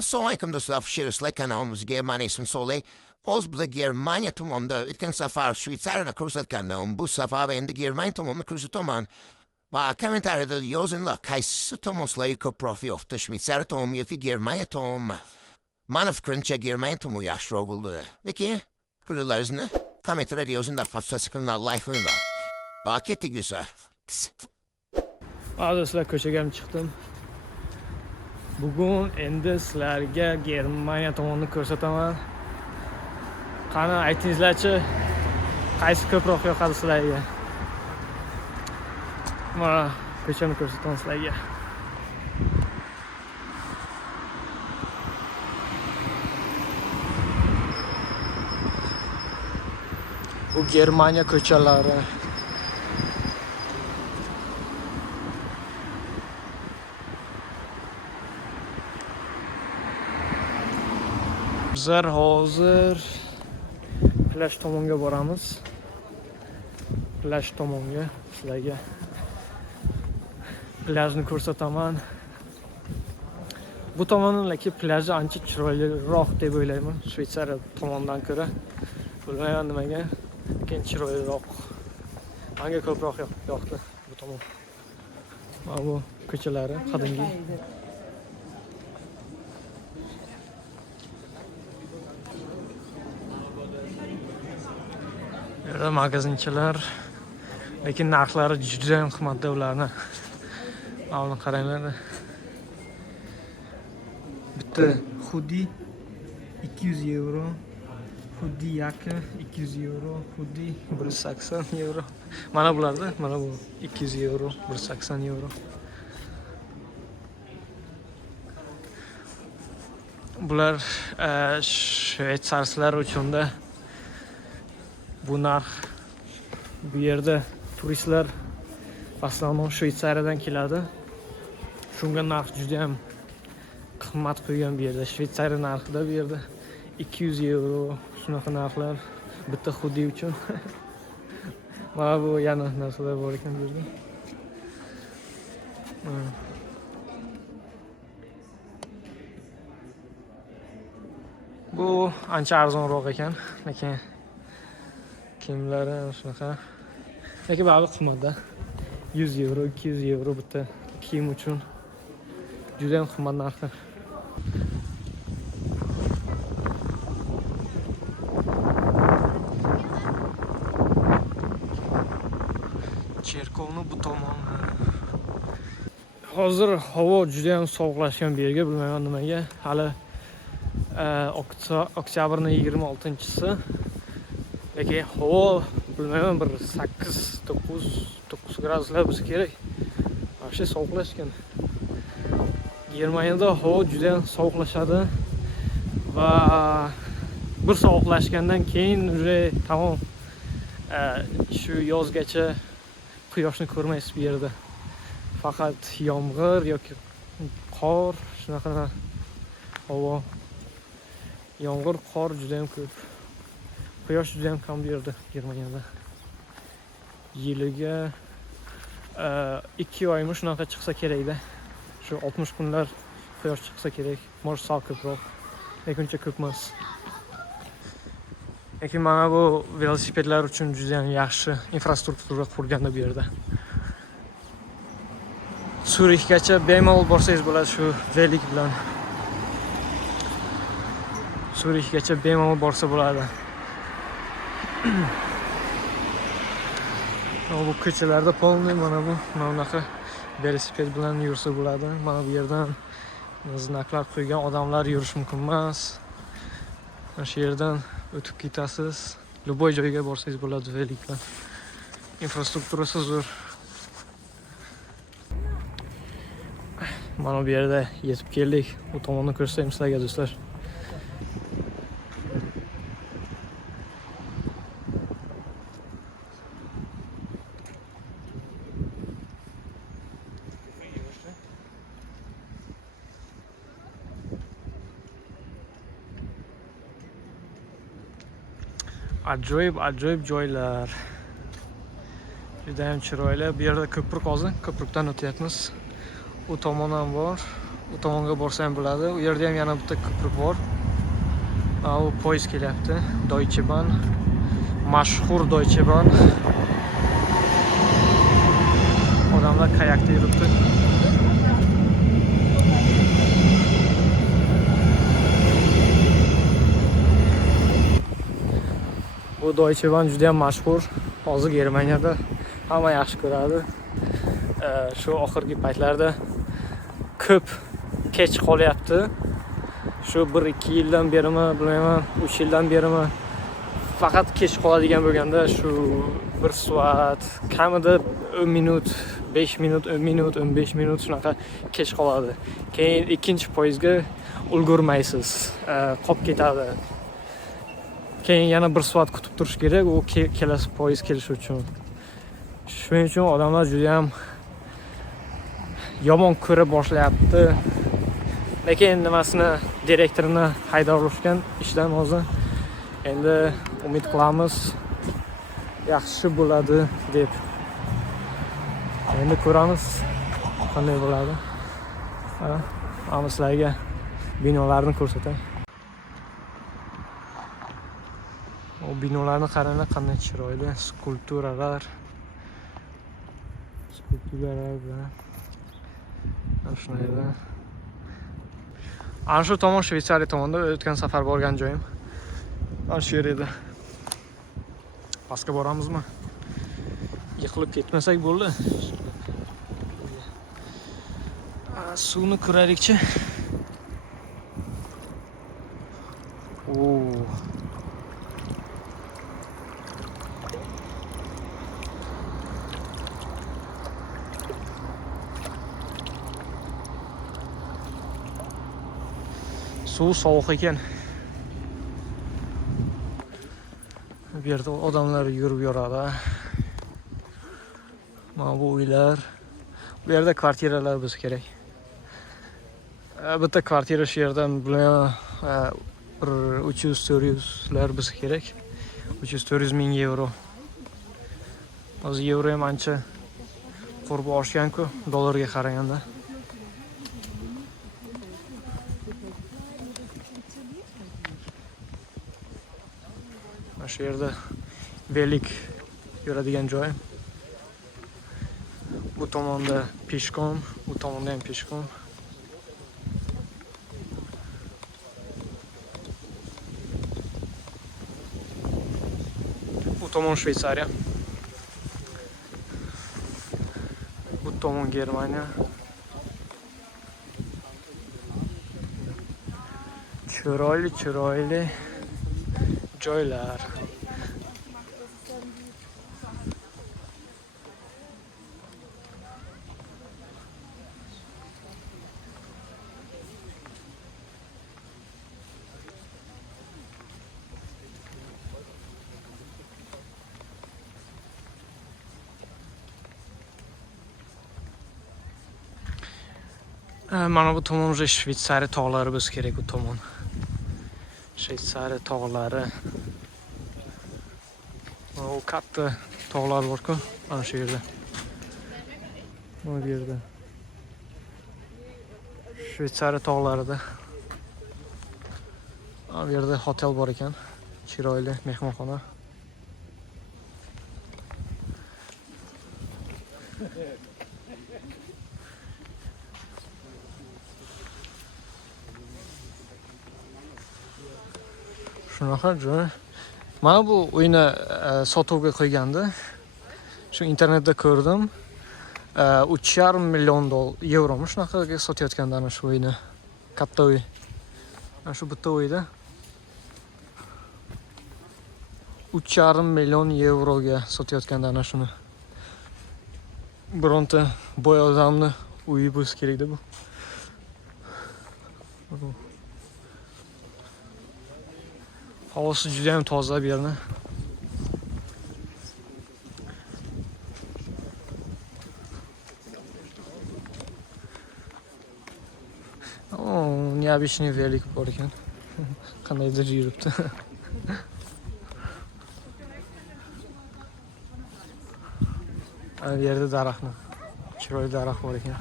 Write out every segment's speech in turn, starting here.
Assalomu alaykum do'stlar, Shirishli kanalimiz Germaniya ismi Soley. O'z bilan Germaniya tomonida o'tgan safar Shveysariyani ko'rsatgandim. Bu safar endi Germaniya tomonini ko'rsataman. Va kommentariyada yozinglar, qaysi tomon sizlarga ko'proq yoqdi, Shveysariya tomoni yoki Germaniya tomoni? Mani fikrimcha Germaniya tomoni yaxshiroq bo'ldi. Lekin fikrlaringizni kommentariyada yozinglar, podpis qilinglar, like qilinglar. Va ketdik do'stlar. Do'stlar, ko'chaga chiqdim. Bugun endi sizlarga Germaniya tomonini ko'rsataman. Qani aytingizlarchi, qaysi ko'proq yoqadi sizlarga? Mana ko'chani ko'rsataman sizlarga. Bu Germaniya ko'chalari. Bizlar hozir plaj tomonga boramiz. Plaj tomonga sizlarga plajni ko'rsataman. Bu tomondagi plaji ancha chiroyliroq deb o'ylayman, Shveysariya tomonidan ko'ra. Bilmayman nimaga, lekin chiroyliroq. Menga ko'proq yoqdi bu tomon. Mana bu ko'chalari qadimgi. Yerda magazinchilar, lekin narxlari juda ham qimmatda ularni. Mana qaranglar. Bitta xuddi 200 euro, xuddi yaka 200 euro, xuddi 180 euro. Mana bularda, mana bu 200 euro, 180 euro. Bular shveysarlar uchun da bu narx. Bu yerda turistlar aslında Shveysariyadan keladi. Shunga narx juda ham qimmat qo'ygan bu yerda. Shveysariya narxida bu yerda 200 euro shunaqa narxlar bitta xuddi uchun. Mana bu yana narsalar bor ekan bu yerda. Bu ancha arzonroq ekan, lekin kiyimlari shunaqa. Lekin baribir qimmatda. 100 euro, 200 euro bitta kiyim uchun juda ham qimmat narxlar. Cherkovni bu tomon. Hozir havo juda ham sovuqlashgan bu yerga, bilmayman nimaga. Hali oktyabrning 26-si. Lekin havo bilmayman bir 8-9 graduslar bo'lsa kerak. Vaqti sovuqlashgan. Germaniyada havo juda ham sovuqlashadi va bir sovuqlashgandan keyin tamom shu yozgacha quyoshni ko'rmaysiz bu yerda. Faqat yomg'ir yoki qor, shunaqa havo. Yomg'ir, qor juda ham ko'p. Quyosh juda ham kam bu yerda Germaniyada. Yiliga 2 oymi shunaqa chiqsa kerak-da. Shu 60 kunlar quyosh chiqsa kerak. Mo'sh sal ko'proq. Lekin uncha ko'p emas. Lekin mana bu velosipedlar uchun juda ham yaxshi infrastruktura qurganda bu yerda. Surixgacha bemalol borsangiz bo'ladi shu velik bilan. Surixgacha bemalol borsa bo'ladi. Bu ko'chalarda polni mana bunaqa velosiped bilan yursa bo'ladi. Mana bu yerdan znaklar qo'ygan odamlar yurish mumkin emas. Shu yerdan o'tib ketasiz. Любой joyga borsangiz bo'ladi velik bilan. Infrastrukturasi zo'r. Mana bu yerda yetib keldik. Bu tomonni ko'rsatayim sizlarga do'stlar. Ajoyib joylar. Juda ham chiroyli. Bu yerda ko'prik hozir, ko'prikdan o'tyapmiz. U tomon ham bor. u tomonga borsa ham bo'ladi. U yerda ham yana bitta ko'prik bor. U poyezd kelyapti. Deutsche Bahn. Mashhur Deutsche Bahn. Odamlar kayakda yuribdi. Bu Deutsche Bahn juda ham mashhur. Hozir Germaniyada hamma yaxshi ko'radi. Shu oxirgi paytlarda ko'p kech qolyapti. Shu 1-2 yildan berimi, bilmayman, 3 yildan berimi faqat kech qoladigan bo'lganda shu 1 soat, kamida 10 minut, 5 minut, 10 minut, 15 minut shunaqa kech qoladi. Keyin ikkinchi poyezdga ulgurmaysiz, qolib ketadi. Keyin yana 1 soat kutib turish kerak, u kelasi poyezd kelishi uchun. Shuning uchun odamlar juda ham yomon ko'ra boshlayapti. Lekin nimasini direktorini haydab olishgan ishdan hozir. Endi umid qilamiz yaxshi bo'ladi deb. Endi ko'ramiz qanday bo'ladi. Mana sizlarga binolarni ko'rsatay. O binolarni qaranglar, qanday chiroyli skulpturalar bilan. Shunday. Ana shu tomon Shveysariya tomonda o'tgan safar borgan joyim. Ana shu yer edi. Pastga boramizmi? Yiqilib ketmasak bo'ldi. Suvni ko'raylikchi. Suv sovuq ekan. Bu yerda odamlar yurib yuradi. Mana bu uylar. Bu yerda kvartiralar biz kerak. Bitta kvartira shu yerdan bilmayman 300-400 lar biz kerak. 300-400 ming yevro. Hozir yevro ham ancha qurbi oshgan-ku dollarga qaraganda. Shu yerda belik yuradigan joy. Bu tomonda peshkom, bu tomonda ham peshkom. Bu tomon Shveysariya. Bu tomon Germaniya. Chiroyli joylar. Mana bu tomon Shveysariya tog'lari biz kerak, bu tomon. Shveysariya tog'lari. O katta tog'lar bor-ku, ana shu yerda. Bu yerda. Shveysariya tog'larida. Bu yerda hotel bor ekan. Chiroyli mehmonxona. Shunaqa joy. Mana bu uyni sotuvga qo'ygandi. Shu internetda ko'rdim. 3,5 million yevromi shunaqaga sotayotganda ana shu uyni. Katta uy. Ana shu bitta uyda 3,5 million yevroga sotayotganda ana shuni. Bironta boy odamni uyi bo'lsa kerak-da bu. Havosi juda ham toza bu yerni. Необычный velik bor ekan. Qandaydir yuribdi. Bu yerda daraxtni. Chiroyli daraxt bor ekan.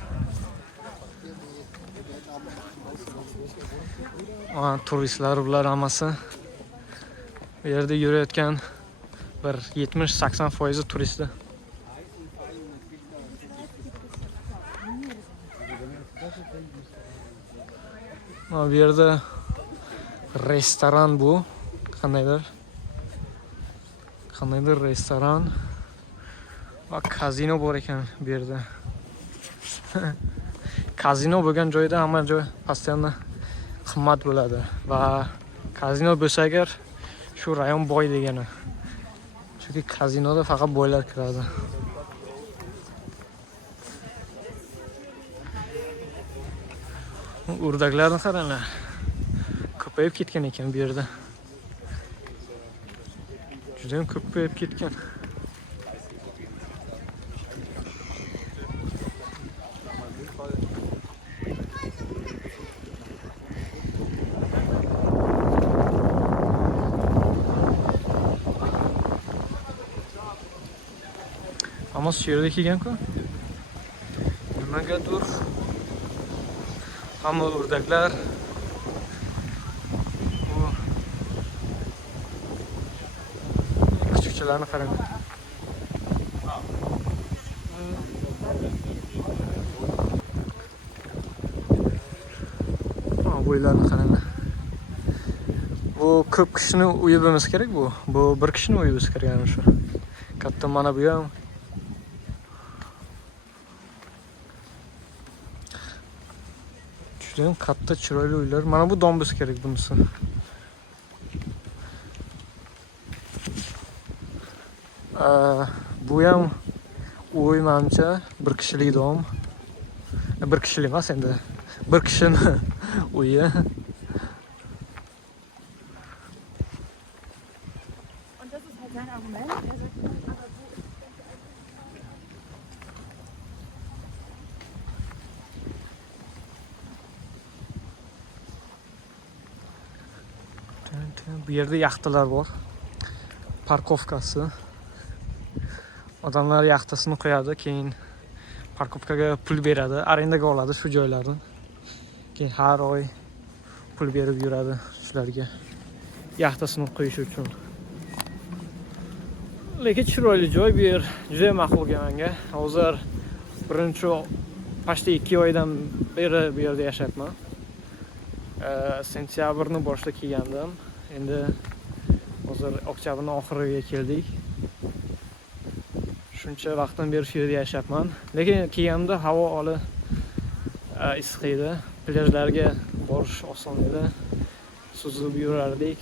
Turistlar bular hammasi. Bu yerda yurayotgan bir 70-80% turistlar. Bu yerda restoran bu. Qandaydir restoran va kazino bor ekan bu yerda. Kazino bo'lgan joyda hamma joy постоянно qimmat bo'ladi va kazino bo'lsa agar shu rayon boy degani. Chunki kazinoda faqat boylar kiradi. O'rdaklarni qaranglar. Ko'payib ketgan ekan bu yerda. Juda ham ko'payib ketgan. Ama shu yerda kelgan-ku. Nimagadir hamma o'rdaklar kuchukchalarni qarang. Bo'ylarni qaranglar. Bu ko'p kishini uyi bo'lmasa kerak bu. Bu bir kishini uyi bo'lsa kerak ana shu. Katta mana bu ham. Juda ham katta chiroyli uylar. Mana bu dom bo'lsa kerak bunisi. Bu ham uy menimcha bir kishilik dom. Bir kishilik emas endi. Bir kishini uyi. Und das ist halt sein Argument. Er sagt, aber Bu yerda yaxtalar bor. Parkovkasi. Odamlar yaxtasini qo'yadi, keyin parkovkaga pul beradi, arendaga oladi shu joylarni. Keyin har oy pul berib yuradi shularga yaxtasini qo'yish uchun. Lekin chiroyli joy bu yer, juda ma'qul menga. Hozir birinchi pashta 2 oydan beri bu yerda yashayapman. Sentyabrning boshida kelgandim. Endi hozir oktyabrning oxiriga keldik. Shuncha vaqtdan beri shu yerda yashayapman. Lekin kelganimda havo oli issiq edi. Plyajlarga borish oson edi. Suzib yurardik.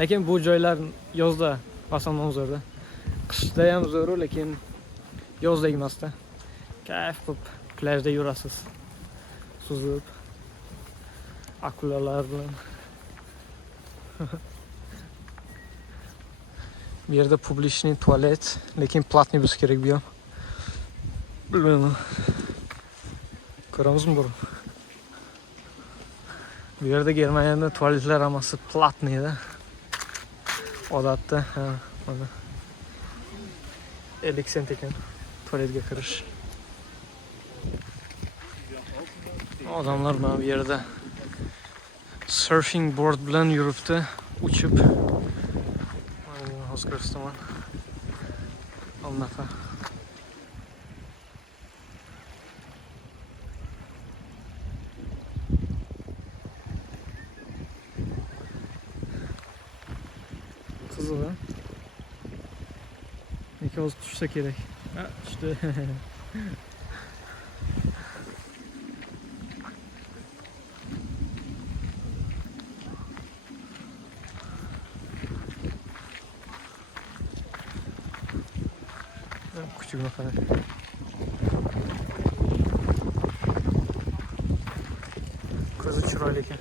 Lekin bu joylar yozda oson zo'rda. Qishda ham zo'r, lekin yozda emasda. Kayf qilib plyajda yurasiz. Suzib akulalar bilan. Bu yerda publichniy tualet, lekin platniy bo'lsa kerak bu ham. Bilmayman. Ko'ramizmi buni? Bu yerda Germaniyada tualetlar hammasi platniyda. Odatda, mana 50 sent ekan tualetga kirish. Odamlar mana bu yerda surfing board bilan yuribdi, uchib. Hozir ko'rsataman. Alnafa. Qiziq-a? Lekin hozir tushsa kerak. Ha, tushdi. Küçük bakalım. Ko'zi chiroyli ekan.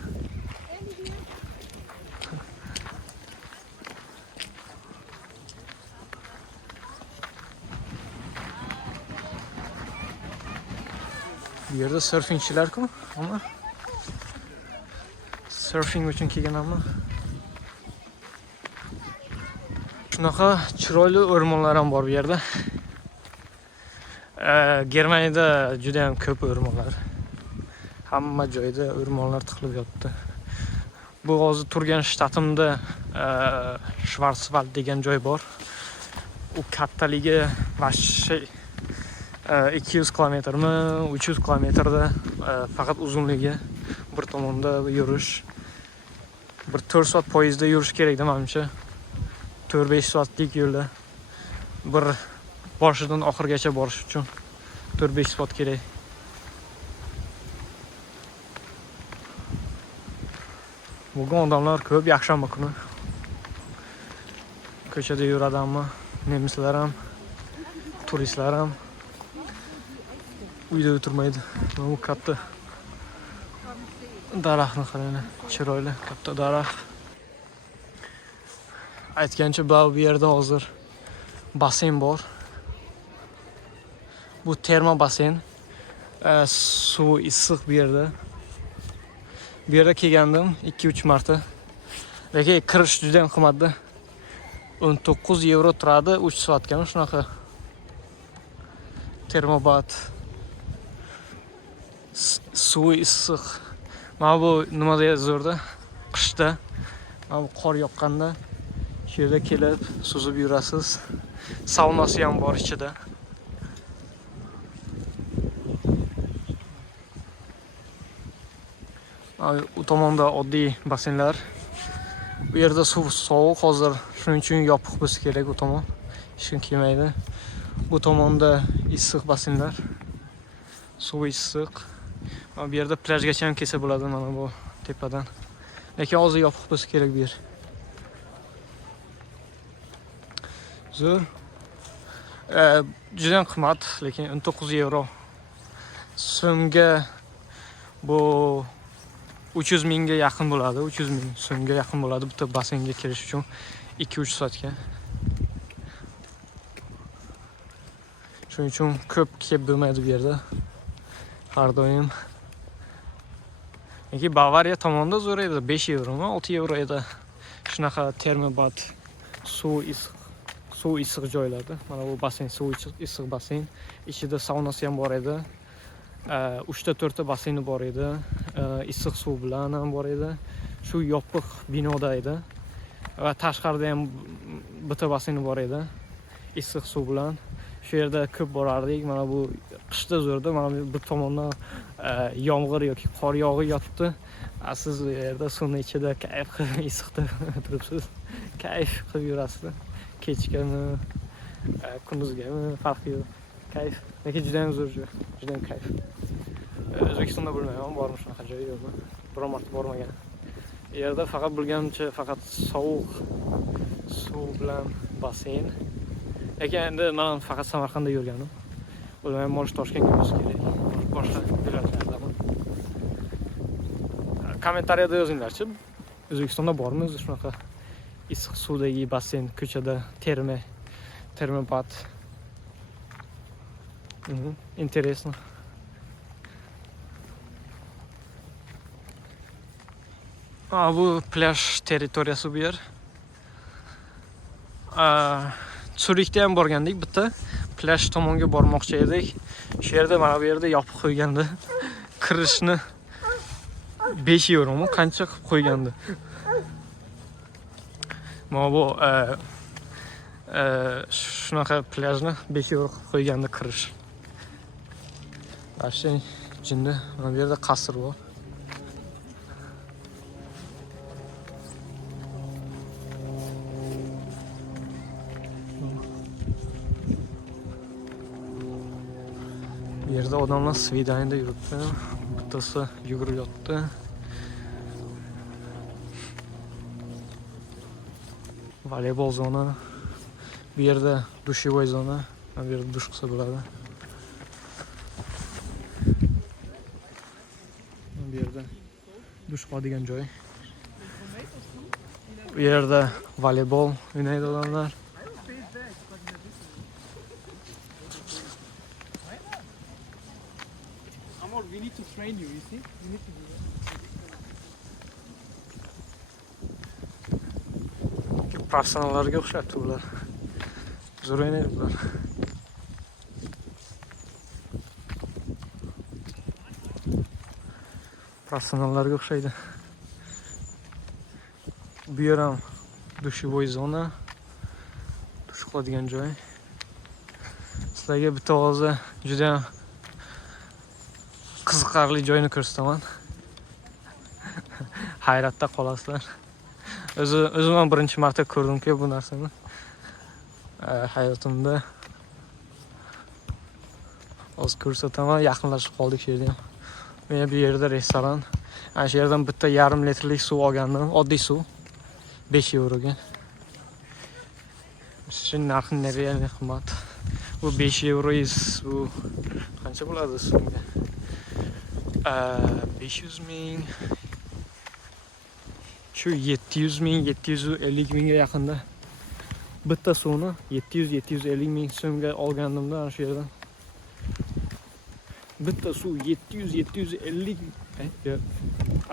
Bu yerda surfingchilar-ku, ammo surfing uchun kelgan ammo shunaqa chiroyli o'rmonlar ham bor bu yerda. Germaniyada juda ham ko'p o'rmonlar. Hamma joyda o'rmonlar tiqilib yotdi. Bu hozir turgan shtatimda Schwarzwald degan joy bor. U kattaligi vashshay 200 kilometrmi, 300 kilometrda faqat uzunligi bir tomonda yurish. Bir 4 soat poyezdda yurish kerak menimcha. 4-5 soatlik yo'lda bir boshidan oxirigacha borish uchun 4-5 soat kerak. Bugun odamlar ko'p, yakshanba kuni. Ko'chada yuradi hamma, nemislar ham, turistlar ham. Uyda o'tirmaydi. Bu katta daraxtni qarang, chiroyli katta daraxt. Aytgancha bu yerda hozir basen bor. Bu termo basen. Suv issiq bu yerda. Bu yerga kelgandim 2-3 marta. Lekin kirish juda ham qimmatda. 19 euro turadi 3 soatga shunaqa. Termobat. Suv issiq. Mana bu nimada zo'rda? Qishda. Mana bu qor yoqqanda shu yerda kelib suzib yurasiz. Saunasi ham bor ichida. U tomonda oddiy basenlar. Bu yerda suv sovuq hozir, shuning uchun yopiq bo'lsa kerak u tomon. Hech kim kelmaydi. Bu tomonda issiq basenlar. Suv issiq. Bu yerda plyajgacha ham kelsa bo'ladi mana bu tepadan. Lekin hozir yopiq bo'lsa kerak bu yer. Zo'r. Juda ham qimmat, lekin 19 euro. So'mga bu 300 mingga yaqin bo'ladi, 300 ming so'mga yaqin bo'ladi bitta basenga kirish uchun 2-3 soatga. Shuning uchun ko'p kelib bo'lmaydi bu yerda. Har doim. Lekin Bavariya tomonda zo'r edi, 5 euromi, 6 euro edi. Shunaqa termobat, suv issiq joylarda. Mana bu basen, suv issiq basen. Ichida saunasi ham bor edi. 3-4 ta baseni bor edi. Issiq suv bilan ham bor edi. Shu yopiq binoda edi. Va tashqarida ham bitta baseni bor edi. Issiq suv bilan. Shu yerda ko'p borardik. Mana bu qishda zo'rda, mana bir tomondan yomg'ir yoki qor yog'i yotdi. Siz bu yerda suvning ichida kayf qilib issiqda turibsiz. Kayf qilib yurasiz. Kechgami, kunduzgami farqi yo'q. Kayf. Lekin juda ham zo'r joy. Juda ham kayf. O'zbekistonda bilmayman, bormi shunaqa joy yo'qmi? Biror marta bormagan. Bu yerda faqat bilganimcha faqat sovuq suv bilan basen. Lekin endi men faqat Samarqandda yurganim. Bilmayman, Mosh Toshkentga bo'lsa kerak. Boshqa viloyatlardami? Kommentariyada yozinglarchi. O'zbekistonda bormi o'zi shunaqa issiq suvdagi basen, ko'chada termobat. Интересно. Bu plyaj territoriyasi bu yer. Surikda ham borgandik bitta. Plyaj tomonga bormoqchi edik. Shu yerda mana bu yerda yopib qo'ygandi. Kirishni 5 euromi qancha qilib qo'ygandi. Mana bu shunaqa plyajni 5 euro qilib qo'ygandi kirish. Ashing jinda mana bu yerda qasr bor. Bu yerda odamlar svidaniyada yuribdi. Bittasi yugurib yotdi. Voleybol zona. Bu yerda dushevoy zona. Bu yerda dush qilsa bo'ladi. Bu yerda dush qiladigan joy. Bu yerda voleybol o'ynaydi odamlar. We need to train you, you see? We need to do that. Professionallarga o'xshabdi ular. Zo'r o'ynaydi ular. Professionallarga o'xshaydi. Bu yer ham dushivoy zona. Dush qiladigan joy. Sizlarga bitta ovozi juda qiziqarli joyni ko'rsataman. Hayratda qolasizlar. O'zim ham birinchi marta ko'rdimki bu narsani. Hayotimda hozir ko'rsataman, yaqinlashib qoldik shu yerda ham. Mana bu yerda restoran. Ana shu yerdan bitta 1,5 litrlik suv olgandim, oddiy suv. 5 euroga. Shu narxi nereal qimmat. Bu 5 euro bu qancha bo'ladi so'mga? 500 ming. Shu 700 ming, 750 mingga yaqinda. Bitta suvni 700-750 ming so'mga olgandimda ana shu yerdan. Bitta suv 700-750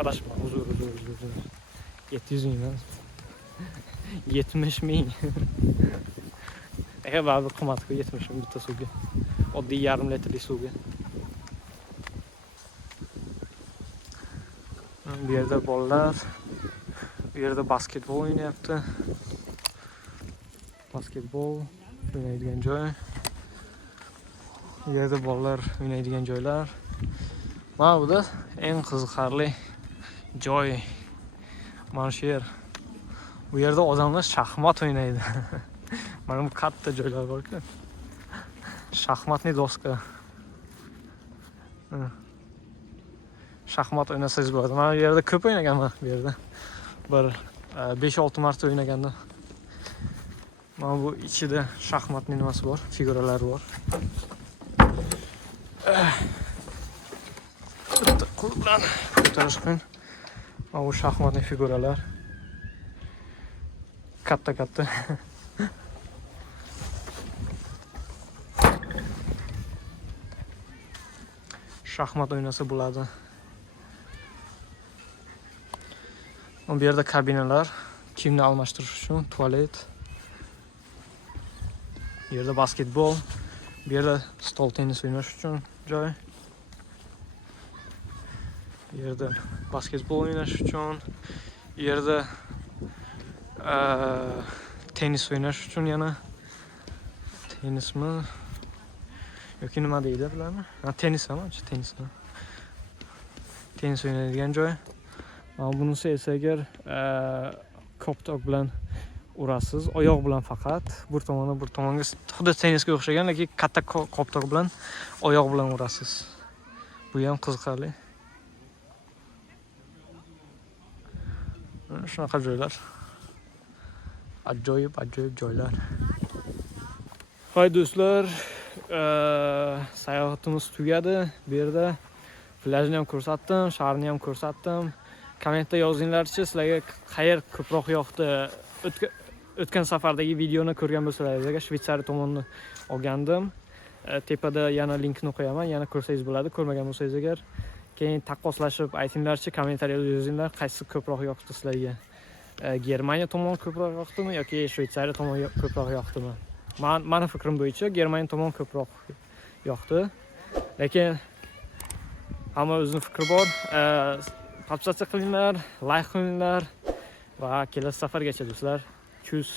adashma, uzr. 700 ming emas. 70 ming. Baribir qimmat-ku 70 ming bitta suvga. Oddiy 1,5 litrlik suvga. Bu yerda bolalar, bu yerda basketbol o'ynayapti. Basketbol o'ynaydigan joy. Bu yerda bolalar o'ynaydigan joylar. Mana bu da eng qiziqarli joy. Mana shu yer. Bu yerda odamlar shaxmat o'ynaydi. Mana bu katta joylar bor-ku. Shaxmatli doska. Shaxmat o'ynasangiz bo'ladi. Men bu yerda ko'p o'ynaganman bu yerda. Bir 5-6 marta o'ynagandim. Mana bu ichida shaxmatning nimasi bor, figuralari bor. Bitta qo'l bilan ko'tarish qiyin. Mana bu shaxmatning figuralar. Katta. Shaxmat o'ynasa bo'ladi. Bu yerda kabinalar, kiyimni almashtirish uchun, tualet. Bu yerda basketbol, bu yerda stol tennis o'ynash uchun joy. Bu yerda basketbol o'ynash uchun, bu yerda tennis o'ynash uchun yana tennismi yoki nima deydi bularni? Tennis o'ynaydigan joy. Mana bunisi esa agar koptok bilan urasiz, oyoq bilan faqat bir tomonga xuddi tennisga o'xshagan, lekin katta koptok bilan oyoq bilan urasiz. Bu ham qiziqarli. Shunaqa joylar. Ajoyib joylar. Hoy do'stlar, sayohatimiz tugadi. Bu yerda plyajni ham ko'rsatdim, shaharni ham ko'rsatdim. Kommentda yozinglarchi, sizlarga qayer ko'proq yoqdi. O'tgan safardagi videoni ko'rgan bo'lsalaringiz, Shveysariya tomonni olgandim. Tepada yana linkni qo'yaman, yana ko'rsangiz bo'ladi. Ko'rmagan bo'lsangiz agar, keyin taqqoslashib aytinglarchi, kommentariyada yozinglar, qaysi ko'proq yoqdi sizlarga. Germaniya tomoni ko'proq yoqdimi yoki Shveysariya tomoni ko'proq yoqdimi? Meni fikrim bo'yicha Germaniya tomoni ko'proq yoqdi. Lekin hamma o'zining fikri bor. Podpisatsiya qilinglar, like qilinglar va kelasi safargacha do'stlar. Tschüss.